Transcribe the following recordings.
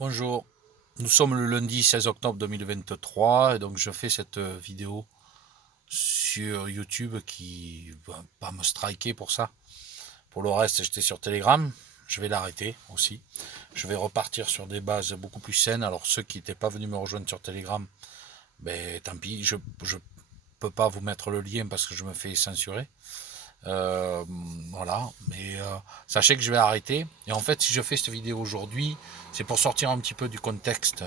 Bonjour, nous sommes le lundi 16 octobre 2023 et donc je fais cette vidéo sur YouTube qui va pas me striker pour ça. Pour le reste, j'étais sur Telegram, je vais l'arrêter aussi. Je vais repartir sur des bases beaucoup plus saines. Alors ceux qui n'étaient pas venus me rejoindre sur Telegram, ben tant pis, je peux pas vous mettre le lien parce que je me fais censurer. Euh, voilà, mais sachez que je vais arrêter. Et en fait, si je fais cette vidéo aujourd'hui, c'est pour sortir un petit peu du contexte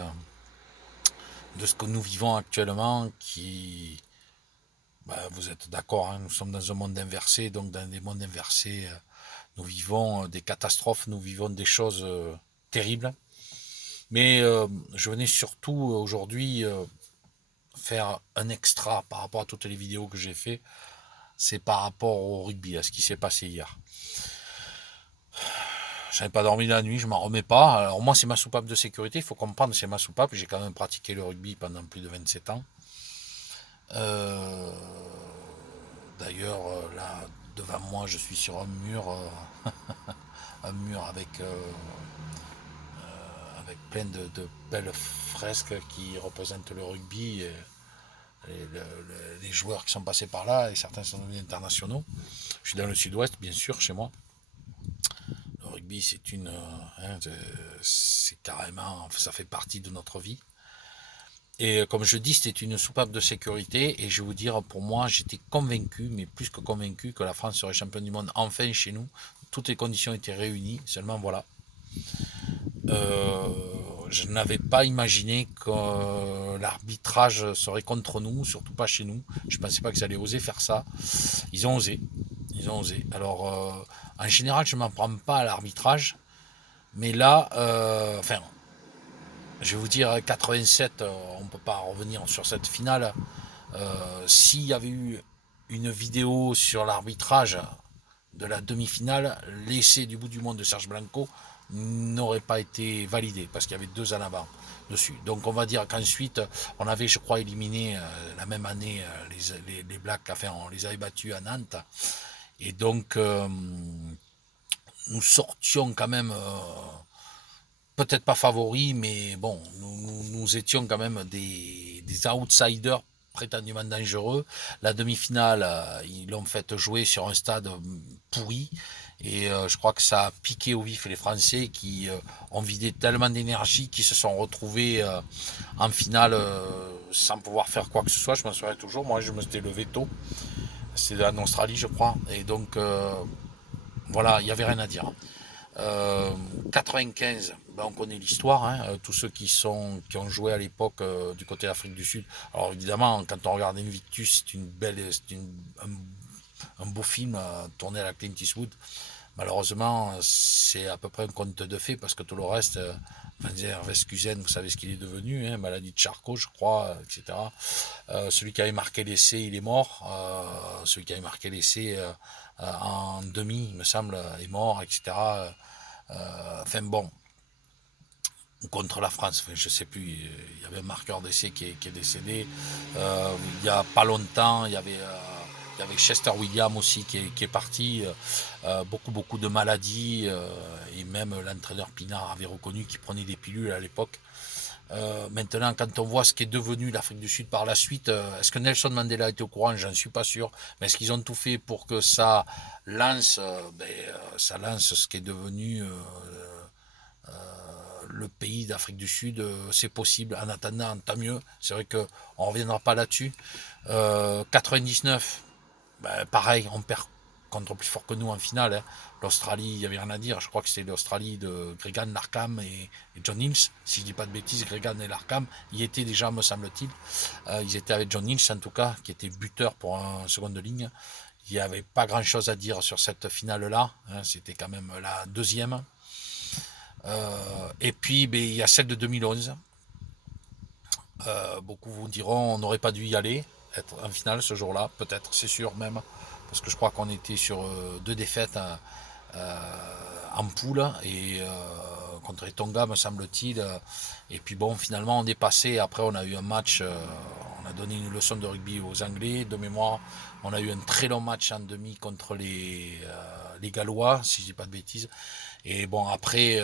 de ce que nous vivons actuellement, qui, bah, vous êtes d'accord, hein, nous sommes dans un monde inversé, donc dans des mondes inversés, nous vivons des catastrophes, nous vivons des choses terribles. Mais je venais surtout aujourd'hui faire un extra par rapport à toutes les vidéos que j'ai fait, c'est par rapport au rugby, à ce qui s'est passé hier. J'avais pas dormi la nuit, je m'en remets pas. Alors moi c'est ma soupape de sécurité, il faut comprendre, c'est ma soupape, j'ai quand même pratiqué le rugby pendant plus de 27 ans. Euh, D'ailleurs, là, devant moi, je suis sur un mur avec plein de belles fresques qui représentent le rugby, les joueurs qui sont passés par là, et certains sont devenus internationaux. Je suis dans le sud-ouest, bien sûr, chez moi. Le rugby, c'est carrément, ça fait partie de notre vie. Et comme je dis, c'était une soupape de sécurité. Et je vais vous dire, pour moi, j'étais convaincu, mais plus que convaincu, que la France serait championne du monde enfin chez nous. Toutes les conditions étaient réunies. Seulement, voilà. Euh, je n'avais pas imaginé que l'arbitrage serait contre nous, surtout pas chez nous. Je ne pensais pas qu'ils allaient oser faire ça. Ils ont osé. Ils ont osé. Alors, en général, je ne m'en prends pas à l'arbitrage. Mais là, enfin, je vais vous dire, 87, on ne peut pas revenir sur cette finale. S'il y avait eu une vidéo sur l'arbitrage de la demi-finale, l'essai du bout du monde de Serge Blanco n'aurait pas été validé parce qu'il y avait deux en avant dessus. Donc on va dire qu'ensuite on avait, je crois, éliminé la même année les Blacks, enfin on les avait battus à Nantes et donc nous sortions quand même peut-être pas favoris, mais bon, nous étions quand même des outsiders prétendument dangereux. La demi-finale, ils l'ont fait jouer sur un stade pourri. Et je crois que ça a piqué au vif les Français qui ont vidé tellement d'énergie qu'ils se sont retrouvés en finale sans pouvoir faire quoi que ce soit. Je m'en souviens toujours. Moi, je me suis levé tôt. C'était en Australie, je crois. Et donc, voilà, il n'y avait rien à dire. 95, ben on connaît l'histoire, hein, tous ceux qui ont joué à l'époque du côté d'Afrique du Sud. Alors évidemment, quand on regarde Invictus, un beau film tourné à la Clint Eastwood. Malheureusement, c'est à peu près un conte de fées parce que tout le reste, Van Vescusen, vous savez ce qu'il est devenu, hein, maladie de Charcot, je crois, etc. Celui qui avait marqué l'essai, il est mort. Celui qui avait marqué l'essai en demi, il me semble, est mort, etc. Enfin bon, contre la France, enfin, je sais plus, il y avait un marqueur d'essai qui est décédé. Il y a pas longtemps, il y avait Chester Williams aussi qui est parti. Beaucoup de maladies et même l'entraîneur Pinard avait reconnu qu'il prenait des pilules à l'époque. Maintenant, quand on voit ce qui est devenu l'Afrique du Sud par la suite, est-ce que Nelson Mandela était au courant? J'en suis pas sûr. Mais est-ce qu'ils ont tout fait pour que ça lance, ça lance ce qui est devenu le pays d'Afrique du Sud? C'est possible. En attendant, tant mieux. C'est vrai qu'on ne reviendra pas là-dessus. 99, ben, pareil, on perd contre plus fort que nous en finale. Hein. L'Australie, il n'y avait rien à dire. Je crois que c'est l'Australie de Gregan, Larkham et John Hills. Si je dis pas de bêtises, Gregan et Larkham y étaient déjà, me semble-t-il. Ils étaient avec John Hills, en tout cas, qui était buteur pour un seconde ligne. Il n'y avait pas grand-chose à dire sur cette finale-là. Hein. C'était quand même la deuxième. Et puis, ben, il y a celle de 2011. Beaucoup vous diront on n'aurait pas dû y aller, être en finale ce jour-là, peut-être, c'est sûr même, parce que je crois qu'on était sur deux défaites en poule et contre les Tonga, me semble-t-il. Et puis bon, finalement, on est passé. Après, on a eu un match, on a donné une leçon de rugby aux Anglais. De mémoire, on a eu un très long match en demi contre les Gallois, si je dis pas de bêtises. Et bon, après,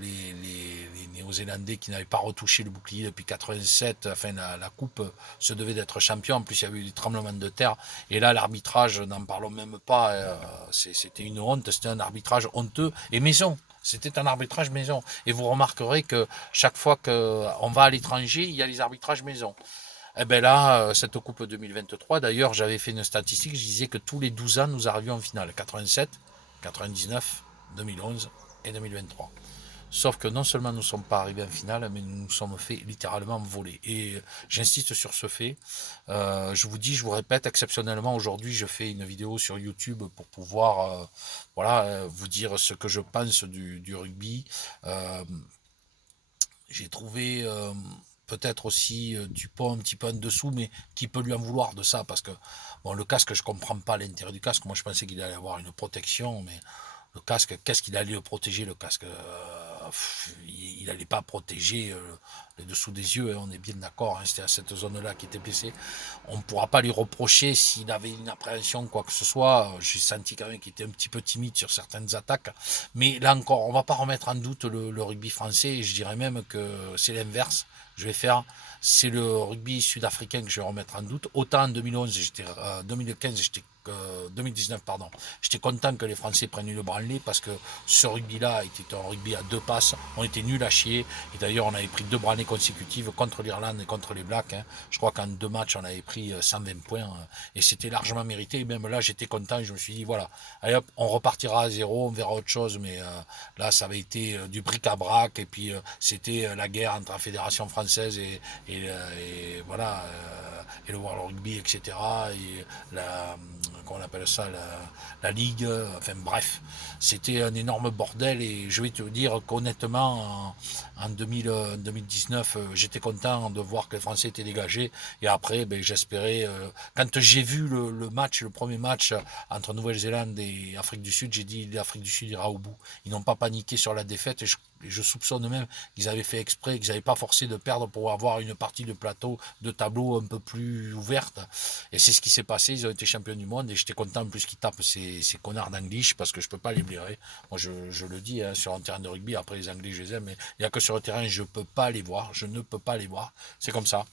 les Néo-Zélandais qui n'avaient pas retouché le bouclier depuis 87. Enfin, la coupe se devait d'être champion. En plus, il y avait eu des tremblements de terre. Et là, l'arbitrage, n'en parlons même pas. C'était une honte. C'était un arbitrage honteux et maison. C'était un arbitrage maison. Et vous remarquerez que chaque fois qu'on va à l'étranger, il y a les arbitrages maison. Eh ben là, cette Coupe 2023, d'ailleurs, j'avais fait une statistique, je disais que tous les 12 ans, nous arrivions en finale. 87, 99, 2011 et 2023. Sauf que non seulement nous ne sommes pas arrivés en finale, mais nous nous sommes fait littéralement voler. Et j'insiste sur ce fait. Je vous dis, je vous répète, exceptionnellement, aujourd'hui, je fais une vidéo sur YouTube pour pouvoir vous dire ce que je pense du rugby. Euh, j'ai trouvé peut-être aussi Dupont un petit peu en dessous, mais qui peut lui en vouloir de ça, parce que bon, le casque, je comprends pas l'intérêt du casque. Moi, je pensais qu'il allait avoir une protection, mais le casque, qu'est-ce qu'il allait le protéger, le casque il n'allait pas protéger les dessous des yeux, hein, on est bien d'accord, hein, c'était à cette zone-là qui était blessé. On ne pourra pas lui reprocher s'il avait une appréhension, quoi que ce soit. J'ai senti quand même qu'il était un petit peu timide sur certaines attaques. Mais là encore, on ne va pas remettre en doute le rugby français, et je dirais même que c'est l'inverse. Je vais faire, c'est le rugby sud-africain que je vais remettre en doute. Autant en 2011, 2015, 2019, pardon. J'étais content que les Français prennent le branlé parce que ce rugby-là était un rugby à deux passes. On était nuls à chier. Et d'ailleurs, on avait pris deux branlées consécutives contre l'Irlande et contre les Blacks. Hein. Je crois qu'en deux matchs, on avait pris 120 points. Et c'était largement mérité. Et même là, j'étais content. Je me suis dit, voilà, allez hop, on repartira à zéro, on verra autre chose. Mais là, ça avait été du bric-à-brac. Et puis, c'était la guerre entre la Fédération française et voilà, et le World Rugby, etc. Et qu'on appelle ça, la Ligue, enfin bref, c'était un énorme bordel et je vais te dire qu'honnêtement, en 2019, j'étais content de voir que les Français étaient dégagés et après, ben, j'espérais, quand j'ai vu le match, le premier match entre Nouvelle-Zélande et Afrique du Sud, j'ai dit l'Afrique du Sud ira au bout. Ils n'ont pas paniqué sur la défaite et je soupçonne même qu'ils avaient fait exprès, qu'ils n'avaient pas forcé de perdre pour avoir une partie de plateau, de tableau un peu plus ouverte. Et c'est ce qui s'est passé, ils ont été champions du monde et j'étais content en plus qu'ils tapent ces connards d'Anglish parce que je peux pas les blairer. Moi je le dis, hein, sur un terrain de rugby, après les Anglais je les aime, mais il n'y a que sur le terrain je peux pas les voir, je ne peux pas les voir. C'est comme ça.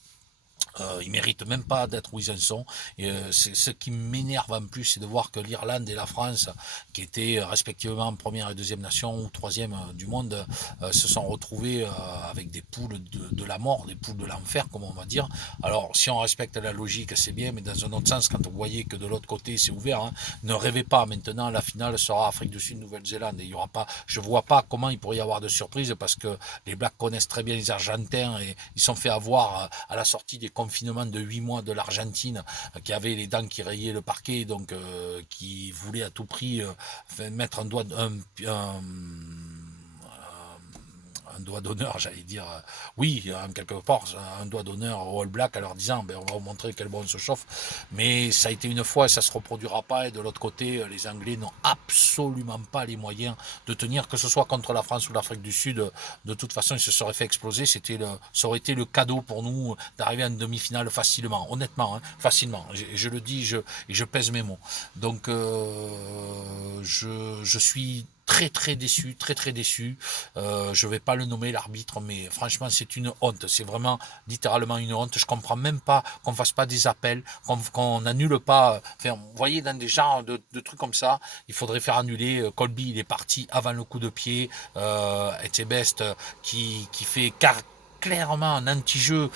Ils méritent même pas d'être où ils en sont. Et ce qui m'énerve en plus, c'est de voir que l'Irlande et la France, qui étaient respectivement première et deuxième nation ou troisième du monde, se sont retrouvés avec des poules de la mort, des poules de l'enfer, comme on va dire. Alors, si on respecte la logique, c'est bien, mais dans un autre sens, quand vous voyez que de l'autre côté c'est ouvert, hein, ne rêvez pas. Maintenant, la finale sera Afrique du Sud, Nouvelle-Zélande. Et il y aura pas, je vois pas comment il pourrait y avoir de surprise parce que les Blacks connaissent très bien les Argentins et ils sont fait avoir à la sortie des confinement de 8 mois de l'Argentine, qui avait les dents qui rayaient le parquet, donc qui voulait à tout prix mettre un doigt d'honneur, j'allais dire, oui, en quelque part, un doigt d'honneur au All Black en leur disant, ben, on va vous montrer quel bon on se chauffe. Mais ça a été une fois et ça ne se reproduira pas. Et de l'autre côté, les Anglais n'ont absolument pas les moyens de tenir, que ce soit contre la France ou l'Afrique du Sud. De toute façon, ils se seraient fait exploser. Ça aurait été le cadeau pour nous d'arriver en demi-finale facilement, honnêtement, hein, facilement. Je le dis et je pèse mes mots. Donc, je suis très déçu, très déçu. Je vais pas le nommer l'arbitre, mais franchement c'est une honte. C'est vraiment littéralement une honte. Je comprends même pas qu'on fasse pas des appels, qu'on n'annule pas. Enfin, vous voyez, dans des genres de trucs comme ça, il faudrait faire annuler. Colby, il est parti avant le coup de pied. Etebest qui fait clairement un anti-jeu.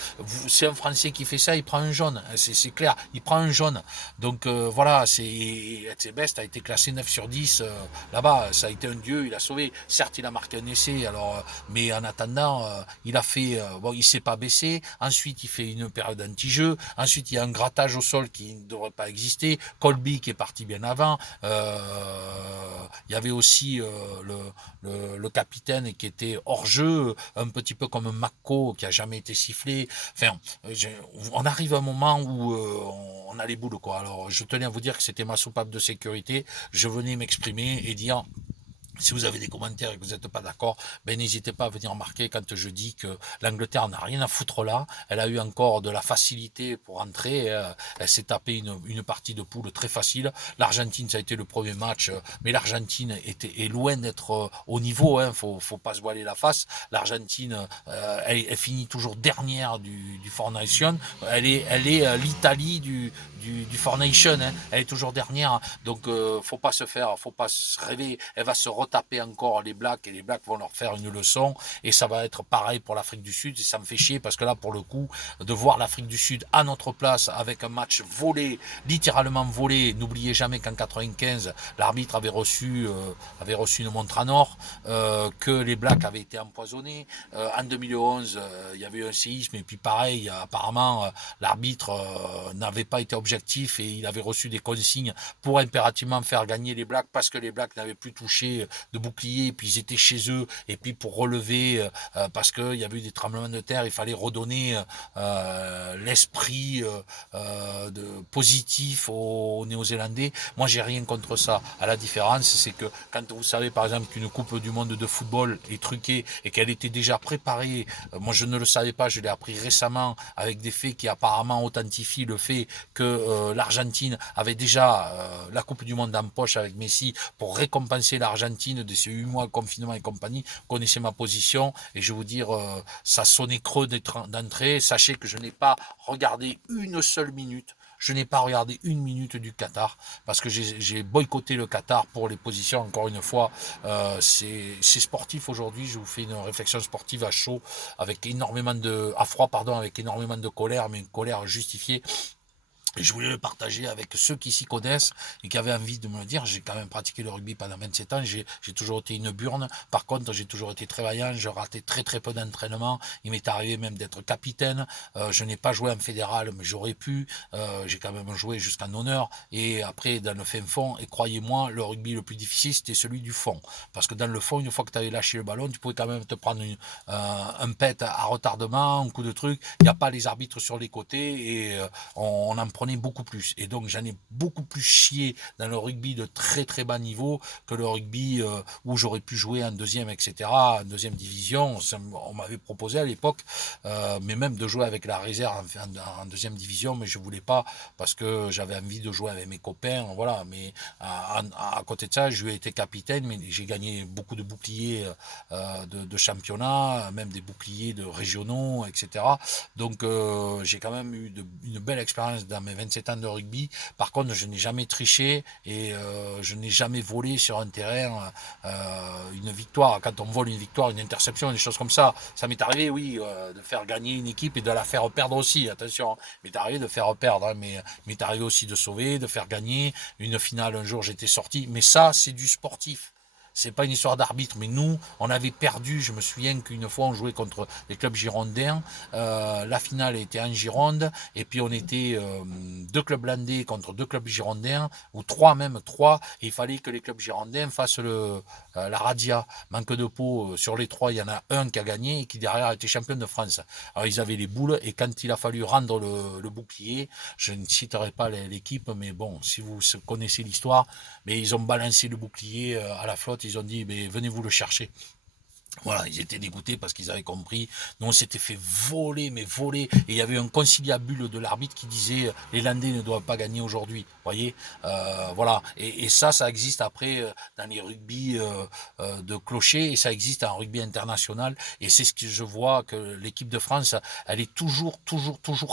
C'est un Français qui fait ça, il prend un jaune. C'est clair, il prend un jaune. Donc voilà, c'est Best a été classé 9 sur 10 là-bas. Ça a été un dieu, il a sauvé. Certes, il a marqué un essai, alors, mais en attendant, il a fait. Bon, il s'est pas baissé. Ensuite, il fait une période anti-jeu. Ensuite, il y a un grattage au sol qui ne devrait pas exister. Colby qui est parti bien avant. Il y avait aussi le capitaine qui était hors jeu, un petit peu comme Mako qui a jamais été sifflé. Enfin, on arrive à un moment où on a les boules, quoi. Alors, je tenais à vous dire que c'était ma soupape de sécurité. Je venais m'exprimer et dire Si vous avez des commentaires et que vous n'êtes pas d'accord, ben n'hésitez pas à venir marquer quand je dis que l'Angleterre n'a rien à foutre là. Elle a eu encore de la facilité pour entrer. Elle s'est tapé une partie de poule très facile. L'Argentine, ça a été le premier match, mais l'Argentine est loin d'être au niveau. Faut pas se voiler la face. L'Argentine, elle finit toujours dernière du Four Nations. Elle est l'Italie du Four Nations. Elle est toujours dernière. Donc, faut pas se rêver. Elle va se retaper encore les Blacks et les Blacks vont leur faire une leçon. Et ça va être pareil pour l'Afrique du Sud. Et ça me fait chier parce que là, pour le coup, de voir l'Afrique du Sud à notre place avec un match volé, littéralement volé. N'oubliez jamais qu'en 95, l'arbitre avait reçu une montre en or, que les Blacks avaient été empoisonnés. En 2011, il y avait eu un séisme et puis pareil, apparemment, l'arbitre n'avait pas été objectif et il avait reçu des consignes pour impérativement faire gagner les Blacks parce que les Blacks n'avaient plus touché de bouclier, et puis ils étaient chez eux, et puis pour relever, parce qu'il y avait eu des tremblements de terre, il fallait redonner l'esprit positif aux Néo-Zélandais. Moi, j'ai rien contre ça. À la différence, c'est que quand vous savez, par exemple, qu'une Coupe du Monde de football est truquée et qu'elle était déjà préparée, moi je ne le savais pas, je l'ai appris récemment avec des faits qui apparemment authentifient le fait que l'Argentine avait déjà la Coupe du Monde en poche avec Messi pour récompenser l'Argentine de ces 8 mois de confinement et compagnie. Vous connaissez ma position et je vais vous dire, ça sonnait creux d'entrée. Sachez que je n'ai pas regardé une seule minute. Je n'ai pas regardé une minute du Qatar parce que j'ai boycotté le Qatar pour les positions. Encore une fois, c'est sportif aujourd'hui. Je vous fais une réflexion sportive à chaud, à froid, pardon, avec énormément de colère, mais une colère justifiée. Et je voulais le partager avec ceux qui s'y connaissent et qui avaient envie de me le dire. J'ai quand même pratiqué le rugby pendant 27 ans. J'ai toujours été une burne. Par contre, j'ai toujours été très vaillant. Je ratais très très peu d'entraînement. Il m'est arrivé même d'être capitaine. Je n'ai pas joué en fédéral, mais j'aurais pu. J'ai quand même joué jusqu'en honneur. Et après, dans le fin fond, et croyez-moi, le rugby le plus difficile, c'était celui du fond. Parce que dans le fond, une fois que tu avais lâché le ballon, tu pouvais quand même te prendre un pet à retardement, un coup de truc. Il n'y a pas les arbitres sur les côtés et on en prenait beaucoup plus. Et donc j'en ai beaucoup plus chié dans le rugby de très très bas niveau que le rugby où j'aurais pu jouer en deuxième, etc., en deuxième division. On m'avait proposé à l'époque, mais même de jouer avec la réserve en deuxième division, mais je voulais pas parce que j'avais envie de jouer avec mes copains. Voilà. Mais à côté de ça, je lui ai été capitaine, mais j'ai gagné beaucoup de boucliers de championnat, même des boucliers de régionaux, etc. Donc j'ai quand même eu une belle expérience dans mes 27 ans de rugby. Par contre, je n'ai jamais triché et je n'ai jamais volé sur un terrain une victoire. Quand on vole une victoire, une interception, des choses comme ça, ça m'est arrivé, oui, de faire gagner une équipe et de la faire perdre aussi. Attention, il m'est arrivé de faire perdre, hein, mais il m'est arrivé aussi de sauver, de faire gagner. Une finale, un jour, j'étais sorti. Mais ça, c'est du sportif. C'est pas une histoire d'arbitre, mais nous, on avait perdu. Je me souviens qu'une fois, on jouait contre les clubs girondins. La finale était en Gironde, et puis on était deux clubs landais contre deux clubs girondins, ou trois, et il fallait que les clubs girondins fassent la radia. Manque de peau, sur les trois, il y en a un qui a gagné et qui derrière a été champion de France. Alors ils avaient les boules, et quand il a fallu rendre le bouclier, je ne citerai pas l'équipe, mais bon, si vous connaissez l'histoire, mais ils ont balancé le bouclier à la flotte. Ils ont dit, mais venez vous le chercher. Voilà, ils étaient dégoûtés parce qu'ils avaient compris. Nous, on s'était fait voler, mais voler. Et il y avait un conciliabule de l'arbitre qui disait les Landais ne doivent pas gagner aujourd'hui. Vous voyez, voilà. Et ça existe après dans les rugby de clocher, et ça existe en rugby international. Et c'est ce que je vois, que l'équipe de France, elle est toujours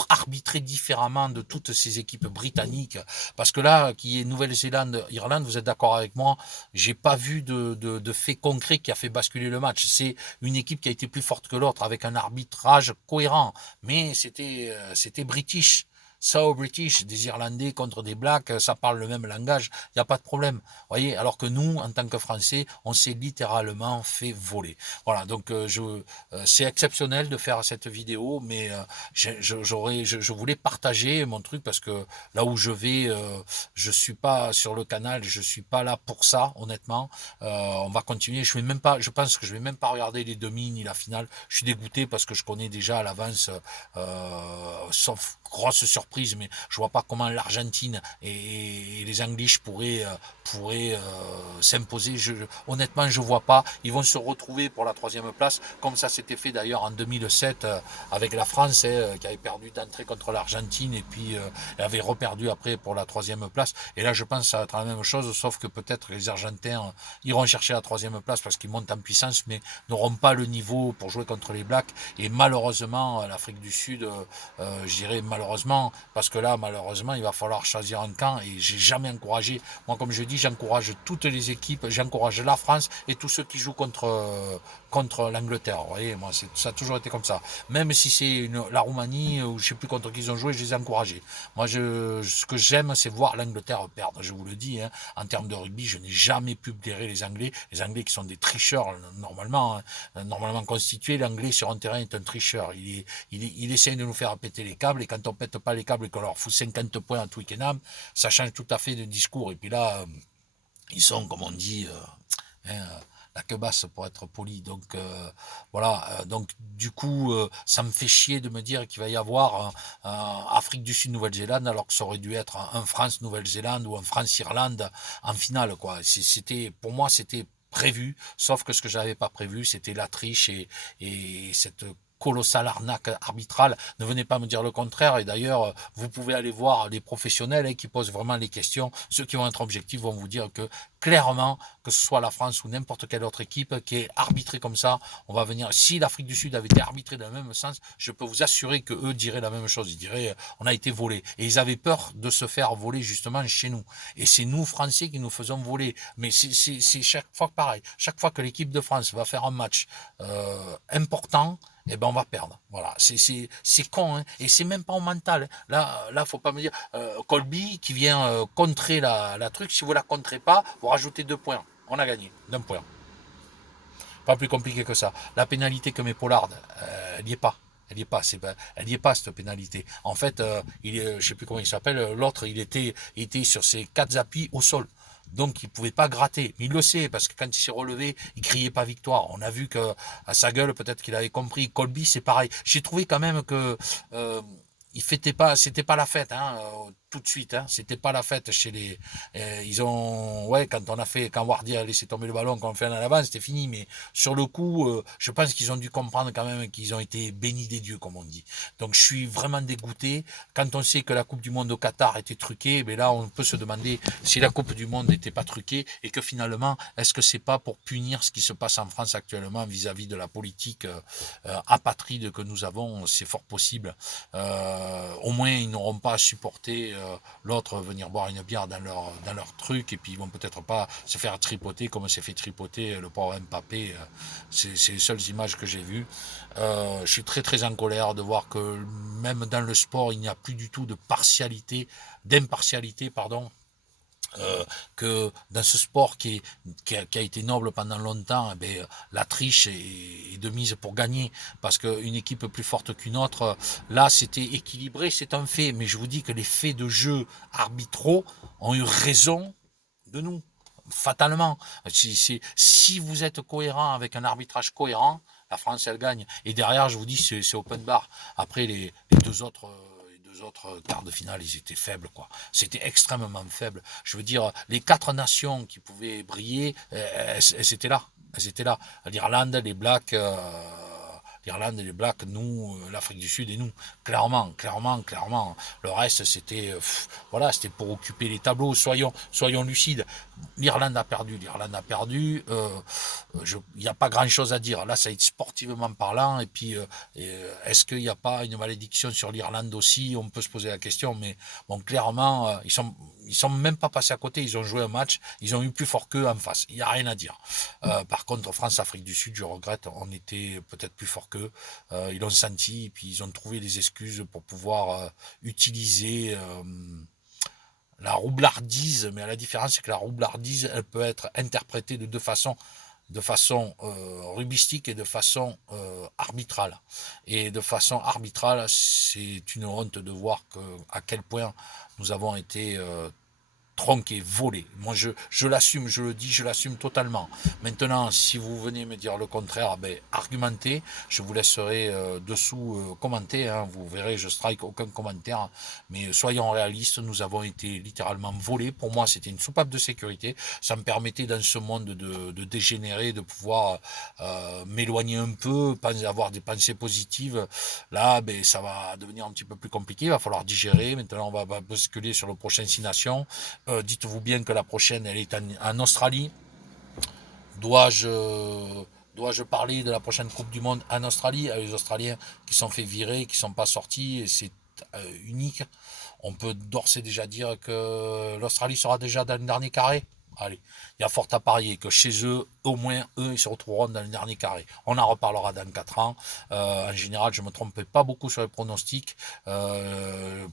arbitrée différemment de toutes ces équipes britanniques. Parce que là, qui est Nouvelle-Zélande, Irlande, vous êtes d'accord avec moi, j'ai pas vu de fait concret qui a fait basculer le match. C'est une équipe qui a été plus forte que l'autre avec un arbitrage cohérent. Mais c'était British. So British, des Irlandais contre des Blacks, ça parle le même langage, il n'y a pas de problème. Voyez, alors que nous, en tant que Français, on s'est littéralement fait voler. Voilà, donc c'est exceptionnel de faire cette vidéo, mais je voulais partager mon truc parce que là où je vais, je suis pas sur le canal, je suis pas là pour ça, honnêtement. On va continuer. Je pense que je vais même pas regarder les demi ni la finale. Je suis dégoûté parce que je connais déjà à l'avance, sauf grosse surprise, mais je vois pas comment l'Argentine et les Anglais pourraient pourrait s'imposer. Honnêtement, je vois pas. Ils vont se retrouver pour la troisième place, comme ça s'était fait d'ailleurs en 2007 avec la France, qui avait perdu d'entrée contre l'Argentine et puis avait reperdu après pour la troisième place. Et là, je pense que ça va être la même chose, sauf que peut-être les Argentins iront chercher la troisième place parce qu'ils montent en puissance, mais n'auront pas le niveau pour jouer contre les Blacks. Et malheureusement, l'Afrique du Sud, je dirais malheureusement, parce que là, malheureusement, il va falloir choisir un camp. Et j'ai jamais encouragé. Moi, comme je dis, j'encourage toutes les équipes, j'encourage la France et tous ceux qui jouent contre l'Angleterre. Vous voyez, moi, ça a toujours été comme ça. Même si c'est la Roumanie, ou je sais plus contre qui ils ont joué, je les ai encouragés. Moi, ce que j'aime, c'est voir l'Angleterre perdre. Je vous le dis, hein. En termes de rugby, je n'ai jamais pu blairer les Anglais. Les Anglais qui sont des tricheurs, normalement, hein, normalement constitués. L'Anglais sur un terrain est un tricheur. Il essaie de nous faire péter les câbles, et quand on pète pas les câbles et qu'on leur fout 50 points à Twickenham, ça change tout à fait de discours. Et puis là, ils sont, comme on dit, hein, la queue basse pour être poli. Donc voilà. Donc du coup, ça me fait chier de me dire qu'il va y avoir Afrique du Sud Nouvelle-Zélande, alors que ça aurait dû être un France Nouvelle-Zélande ou un France Irlande en finale, quoi. C'était, pour moi, c'était prévu, sauf que ce que j'avais pas prévu, c'était la triche et cette colossale arnaque arbitrale. Ne venez pas me dire le contraire. Et d'ailleurs, vous pouvez aller voir les professionnels qui posent vraiment les questions. Ceux qui vont être objectifs vont vous dire que clairement, que ce soit la France ou n'importe quelle autre équipe qui est arbitrée comme ça, on va venir. Si l'Afrique du Sud avait été arbitrée dans le même sens, je peux vous assurer que eux diraient la même chose. Ils diraient on a été volé. Et ils avaient peur de se faire voler justement chez nous. Et c'est nous Français qui nous faisons voler. Mais c'est chaque fois pareil. Chaque fois que l'équipe de France va faire un match important, eh ben on va perdre. Voilà, c'est con, hein. Et c'est même pas au mental. Là, faut pas me dire Colby qui vient contrer la truc. Si vous la contrez pas, vous rajoutez 2 points. On a gagné d'un point. Pas plus compliqué que ça. La pénalité que met Pollard, elle n'y est pas. Elle n'y est pas, elle n'y est pas cette pénalité. En fait, je sais plus comment il s'appelle, l'autre, il était sur ses 4 appuis au sol. Donc il pouvait pas gratter. Mais il le sait, parce que quand il s'est relevé, il criait pas victoire. On a vu que à sa gueule, peut-être qu'il avait compris. Colby, c'est pareil. J'ai trouvé quand même que il fêtait pas, c'était pas la fête, hein, tout de suite, hein, c'était pas la fête chez les, ils ont, ouais, quand Wardy a laissé tomber le ballon, quand on fait un à l'avant, c'était fini, mais sur le coup, je pense qu'ils ont dû comprendre quand même qu'ils ont été bénis des dieux, comme on dit. Donc, je suis vraiment dégoûté. Quand on sait que la Coupe du Monde au Qatar était truquée, mais là, on peut se demander si la Coupe du Monde n'était pas truquée et que finalement, est-ce que c'est pas pour punir ce qui se passe en France actuellement vis-à-vis de la politique apatride que nous avons, c'est fort possible. Au moins ils n'auront pas à supporter l'autre venir boire une bière dans leur truc, et puis ils vont peut-être pas se faire tripoter comme s'est fait tripoter le pauvre Mbappé. C'est les seules images que j'ai vues. Je suis très très en colère de voir que même dans le sport il n'y a plus du tout d'impartialité, pardon. Que dans ce sport qui a été noble pendant longtemps, eh bien, la triche est de mise pour gagner, parce qu'une équipe plus forte qu'une autre, là c'était équilibré, c'est un fait, mais je vous dis que les faits de jeu arbitraux ont eu raison de nous, fatalement. Si vous êtes cohérent avec un arbitrage cohérent, la France elle gagne. Et derrière, je vous dis, c'est open bar. Après les deux autres quarts de finale, ils étaient faibles, quoi. C'était extrêmement faible. Je veux dire, les 4 nations qui pouvaient briller, elles étaient là. Elles étaient là. L'Irlande, les Blacks, nous, l'Afrique du Sud et nous. Clairement. Le reste, c'était, voilà, c'était pour occuper les tableaux. Soyons lucides. L'Irlande a perdu. Il n'y a pas grand-chose à dire. Là, ça a été sportivement parlant. Et puis, est-ce qu'il n'y a pas une malédiction sur l'Irlande aussi? On peut se poser la question. Mais bon, clairement, ils sont même pas passés à côté. Ils ont joué un match. Ils ont eu plus fort qu'eux en face. Il n'y a rien à dire. Par contre, France-Afrique du Sud, je regrette. On était peut-être plus fort qu'eux. Ils l'ont senti. Et puis, ils ont trouvé des excuses pour pouvoir utiliser la roublardise, mais la différence c'est que la roublardise, elle peut être interprétée de 2 façons, de façon rubistique et de façon arbitrale. Et de façon arbitrale, c'est une honte de voir à quel point nous avons été tronqué, volé. Moi, je l'assume, je le dis, je l'assume totalement. Maintenant, si vous venez me dire le contraire, ben, argumentez. Je vous laisserai dessous commenter. Hein. Vous verrez, je strike aucun commentaire. Mais soyons réalistes, nous avons été littéralement volés. Pour moi, c'était une soupape de sécurité. Ça me permettait, dans ce monde de dégénérer, de pouvoir m'éloigner un peu, avoir des pensées positives. Là, ben, ça va devenir un petit peu plus compliqué. Il va falloir digérer. Maintenant, on va basculer sur le prochain 6 Nations. Dites-vous bien que la prochaine, elle est en Australie. Dois-je parler de la prochaine Coupe du Monde en Australie, avec les Australiens qui sont fait virer, qui sont pas sortis, et c'est unique. On peut d'ores et déjà dire que l'Australie sera déjà dans le dernier carré. Allez, il y a fort à parier que chez eux, au moins, eux, ils se retrouveront dans le dernier carré. On en reparlera dans 4 ans. En général, je ne me trompais pas beaucoup sur les pronostics.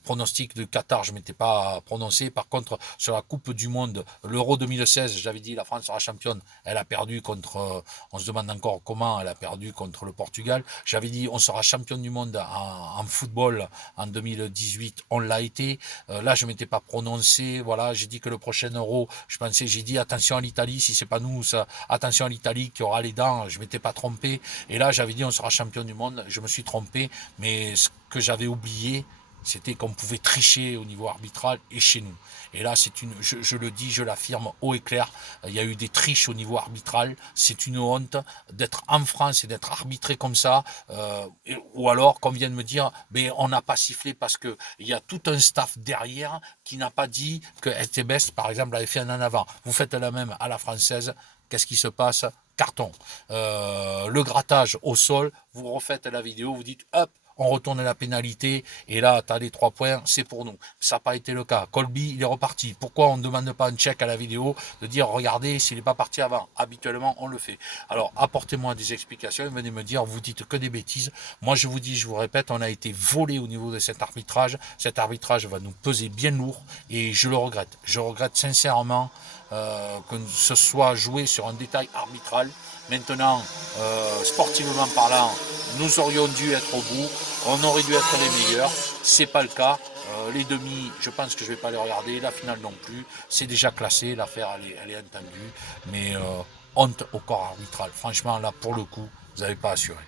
Pronostic de Qatar, je ne m'étais pas prononcé. Par contre, sur la Coupe du Monde, l'Euro 2016, j'avais dit la France sera championne. Elle a perdu contre, on se demande encore comment, elle a perdu contre le Portugal. J'avais dit on sera champion du monde en football en 2018. On l'a été. Là, je ne m'étais pas prononcé. Voilà, j'ai dit que le prochain Euro, j'ai dit attention à l'Italie, si c'est pas nous, ça, attention à l'Italie qui aura les dents, je m'étais pas trompé. Et là, j'avais dit on sera champion du monde, je me suis trompé, mais ce que j'avais oublié, c'était qu'on pouvait tricher au niveau arbitral et chez nous. Et là, je le dis, je l'affirme haut et clair, il y a eu des triches au niveau arbitral. C'est une honte d'être en France et d'être arbitré comme ça. Ou alors, qu'on vient de me dire, ben, on n'a pas sifflé parce que il y a tout un staff derrière qui n'a pas dit que STBS, par exemple, avait fait un en avant. Vous faites la même à la française. Qu'est-ce qui se passe? Carton. Le grattage au sol, vous refaites la vidéo, vous dites, hop, on retourne la pénalité, et là, tu as les 3 points, c'est pour nous. Ça n'a pas été le cas. Colby, il est reparti. Pourquoi on ne demande pas un check à la vidéo, de dire, regardez, s'il n'est pas parti avant? Habituellement, on le fait. Alors, apportez-moi des explications, et venez me dire, vous dites que des bêtises. Moi, je vous dis, je vous répète, on a été volé au niveau de cet arbitrage. Cet arbitrage va nous peser bien lourd, et je le regrette. Je regrette sincèrement que ce soit joué sur un détail arbitral. Maintenant, sportivement parlant, nous aurions dû être au bout, on aurait dû être les meilleurs, c'est pas le cas. Les demi, je pense que je vais pas les regarder, la finale non plus, c'est déjà classé, l'affaire elle est entendue, mais honte au corps arbitral. Franchement, là, pour le coup, vous n'avez pas assuré.